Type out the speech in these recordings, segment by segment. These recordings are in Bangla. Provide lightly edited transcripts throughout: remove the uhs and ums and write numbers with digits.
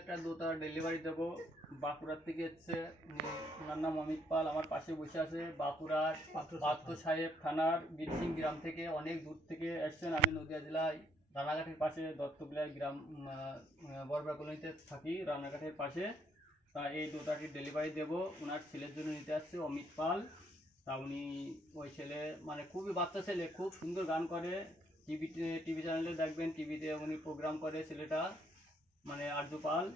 একটা দোতলা ডেলিভারি দেবো। বাঁকুড়ার থেকে এসছে, ওনার নাম অমিত পাল, আমার পাশে বসে আছে। বাঁকুড়ার পাত্র সাহেব থানার বীরসিং গ্রাম থেকে অনেক দূর থেকে এসছেন। আমি নদিয়া জেলায় রানাঘাটের পাশে দত্তবিলায় গ্রাম বরবা কলোনিতে থাকি, রানাঘাটের পাশে। তা এই দোতলাটি ডেলিভারি দেবো, ওনার ছেলের জন্য নিতে আসছে অমিত পাল। তা উনি ওই ছেলে মানে খুবই বাচ্চা ছেলে, খুব সুন্দর গান করে। টিভি চ্যানেলে দেখবেন, টিভিতে উনি প্রোগ্রাম করে ছেলেটা, মানে আরজু পাল।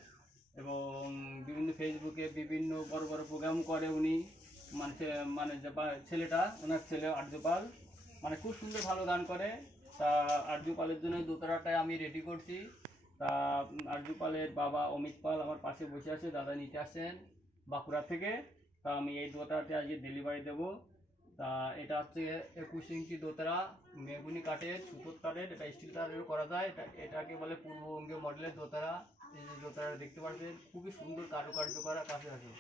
এবং বিভিন্ন ফেসবুকে বিভিন্ন বড় বড় প্রোগ্রাম করে উনি, মানে যে ছেলেটা, ওনার ছেলে আরজু পাল, মানে খুব সুন্দর ভালো গান করে। তা আরজু পালের জন্য দোতলাটাই আমি রেডি করছি। তা আরজু পালের বাবা অমিত পাল আমার পাশে বসে আছে, দাদা নিতে আসছেন বাঁকুড়া থেকে। তা আমি এই দোতলাতে আজকে ডেলিভারি দেবো। তা এটা হচ্ছে 21 ইঞ্চি দোতলা, মেহগুনি কাঠের, সুতোত কাঠের, এটা স্টিল কাঠেরও করা যায়। এটাকে বলে পূর্ববঙ্গীয় মডেলের দোতলা। এই যে দোতলাটা দেখতে পাচ্ছেন, খুবই সুন্দর কারুকার্য করা, কাছে আছে।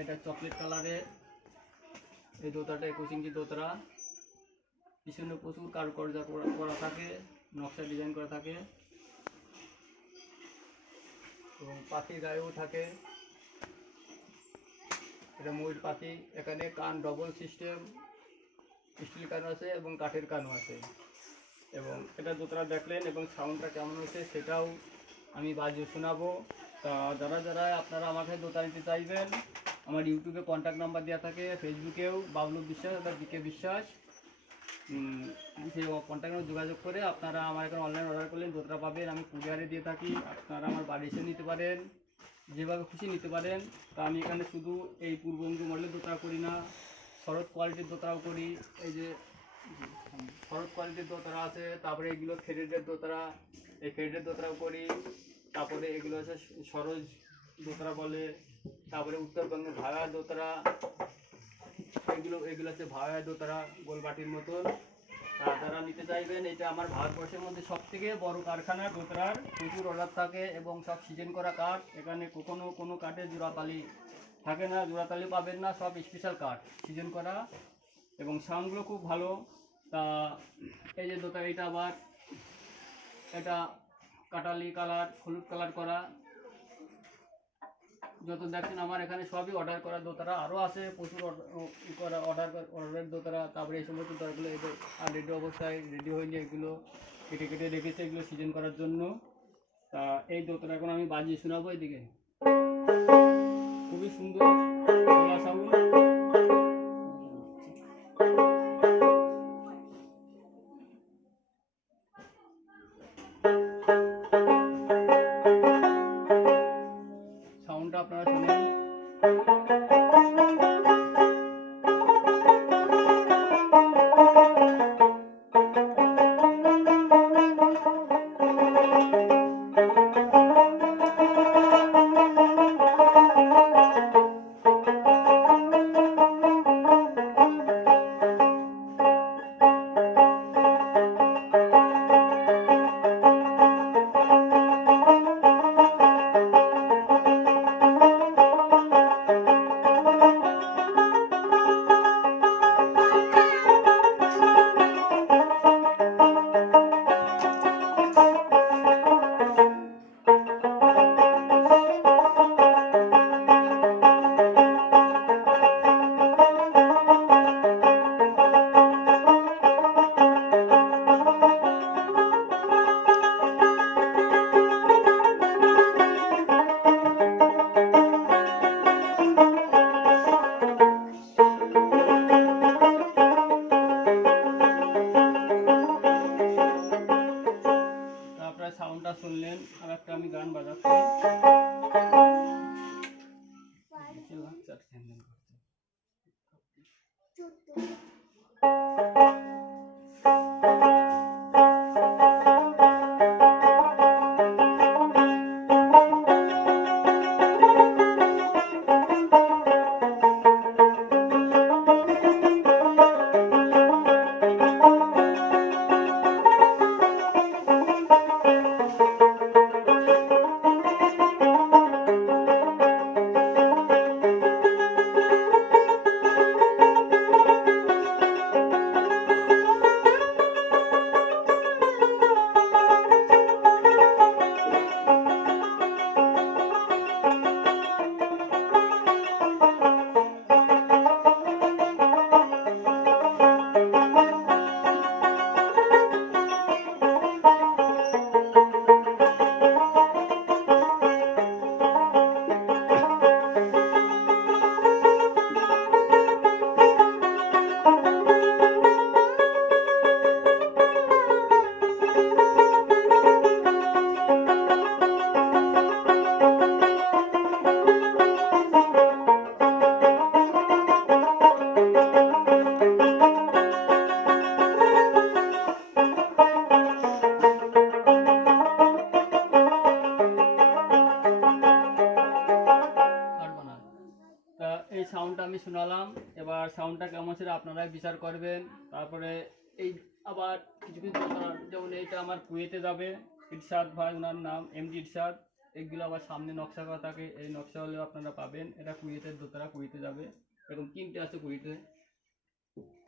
এটা চকলেট কালারের এই দোতলাটা 21 ইঞ্চি দোতলা। পিছনে প্রচুর কারুকার্য করা থাকে, নকশা ডিজাইন করা থাকে এবং পাখি গায়েও থাকে। এটা ময়ূর পাখি। এখানে কান ডবল সিস্টেম, স্টিল কানও আছে এবং কাঠের কানও আছে। এবং এটা দোতলা দেখলেন, এবং সাউন্ডটা কেমন হচ্ছে সেটাও আমি বাজিয়ে শোনাবো। তা যারা আপনারা আমাকে দোতলা নিতে চাইবেন, আমার ইউটিউবে কন্ট্যাক্ট নাম্বার দেওয়া থাকে, ফেসবুকেও বাবলু বিশ্বাস বা বিকে বিশ্বাস, সেই কন্ট্যাক্ট নাম্বার যোগাযোগ করে আপনারা আমার এখানে অনলাইন অর্ডার করলেন দোতলা পাবেন। আমি কুরিয়ারে দিয়ে থাকি, আপনারা আমার বাড়ি এসে নিতে পারেন, যেভাবে খুশি নিতে পারেন। তা আমি এখানে শুধু এই পূর্ববঙ্গীয় মডেলের দোতলা করি না, শরৎ কোয়ালিটির দোতলাও করি। এই যে শরৎ কোয়ালিটির দোতলা আছে, তারপরে এগুলো খেরেটের দোতলা, এই খেরেটের দোতলাও করি। তারপরে এগুলো হচ্ছে সরোজ দোতলা বলে, তারপরে উত্তরবঙ্গের ভাড়া দোতলা, এগুলো হচ্ছে ভাড়া দোতলা, গোলবাটির মতন। যারা নিতে চাইবেন, এটা আমার ভারতবর্ষের মধ্যে সব থেকে বড় কারখানা দোতলার, প্রচুর অর্ডার থাকে এবং সব সিজন করা কাঠ। এখানে কোনো কাঠে জোড়াতালি থাকে না, জোড়াতালি পাবেন না, সব স্পেশাল কাঠ সিজন করা, এবং সাউন্ডগুলো খুব ভালো। তা এই যে দোতলা, এটা আবার এটা কাটালি কালার, হলুদ কালার করা। যত দেখছেন আমার এখানে সবই অর্ডার করা দোতলা, আরও আছে প্রচুর অর্ডারের দোতলা। তারপরে এই সমস্ত দোতলাগুলো এদের অলরেডি অবস্থায় রেডি হয়নি, এগুলো কেটে রেখেছে এগুলো সিজন করার জন্য। তা এই দোতলা এখন আমি বাজিয়ে শোনাবো। এদিকে খুবই সুন্দর সাউন্ড। সাউন্ডটা আপনারা শুনেন। সাউন্ডটা কেমন ছিল আপনারাই বিচার করবেন। তারপরে এই আবার কিছু কিছু দোতরা, যেমন এইটা আমার কুয়েতে যাবে, ইরশাদ ভাই ওনার নাম এমডি ইরশাদ। এইগুলো আবার সামনে নকশা করা থাকে, এই নকশা হলেও আপনারা পাবেন। এটা কুয়েতের দোতরা, কুয়েতে যাবে, এরকম 3টে আছে কুয়েতে।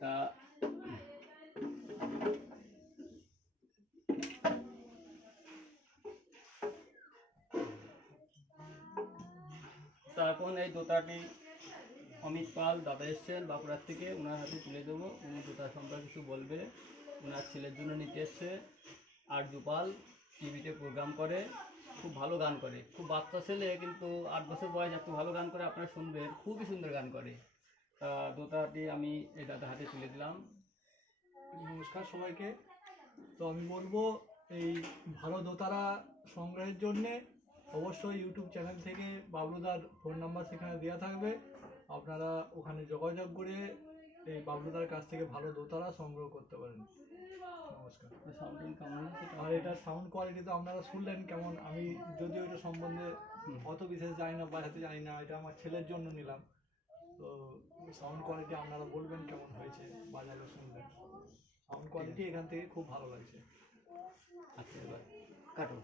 তা এখন এই দোতাটি অমিত পাল দাদা এসছেন বাঁকুড়ার থেকে, ওনার হাতে তুলে দেবো। উনি দোতা সম্পর্কে কিছু বলবে। ওনার ছেলের জন্য নিতে এসছে। আরজু পাল টিভিতে প্রোগ্রাম করে, খুব ভালো গান করে, খুব বাচ্চা ছেলে কিন্তু 8 বছর বয়স, এত ভালো গান করে আপনারা শুনবেন, খুবই সুন্দর গান করে। দোতাটি আমি এই দাদার হাতে তুলে দিলাম। নমস্কার সবাইকে। তো আমি বলবো এই ভালো দোতারা সংগ্রহের জন্যে অবশ্যই ইউটিউব চ্যানেল থেকে বাবলুদার ফোন নাম্বার সেখানে দেওয়া থাকবে, আপনারা ওখানে যোগাযোগ করে এই বাবলুদার কাছ থেকে ভালো দোতারা সংগ্রহ করতে পারেন। নমস্কার। সাউন্ড কেমন হচ্ছে? আর এটার সাউন্ড কোয়ালিটি তো আপনারা শুনলেন কেমন। আমি যদিও এটা সম্বন্ধে অত বিশেষ জানি না, বাজাতে জানি না, এটা আমার ছেলের জন্য নিলাম। তো সাউন্ড কোয়ালিটি আপনারা বলবেন কেমন হয়েছে, বাজালে শুনবেন। সাউন্ড কোয়ালিটি এখান থেকে খুব ভালো লাগছে। আচ্ছা, এবার কাটো।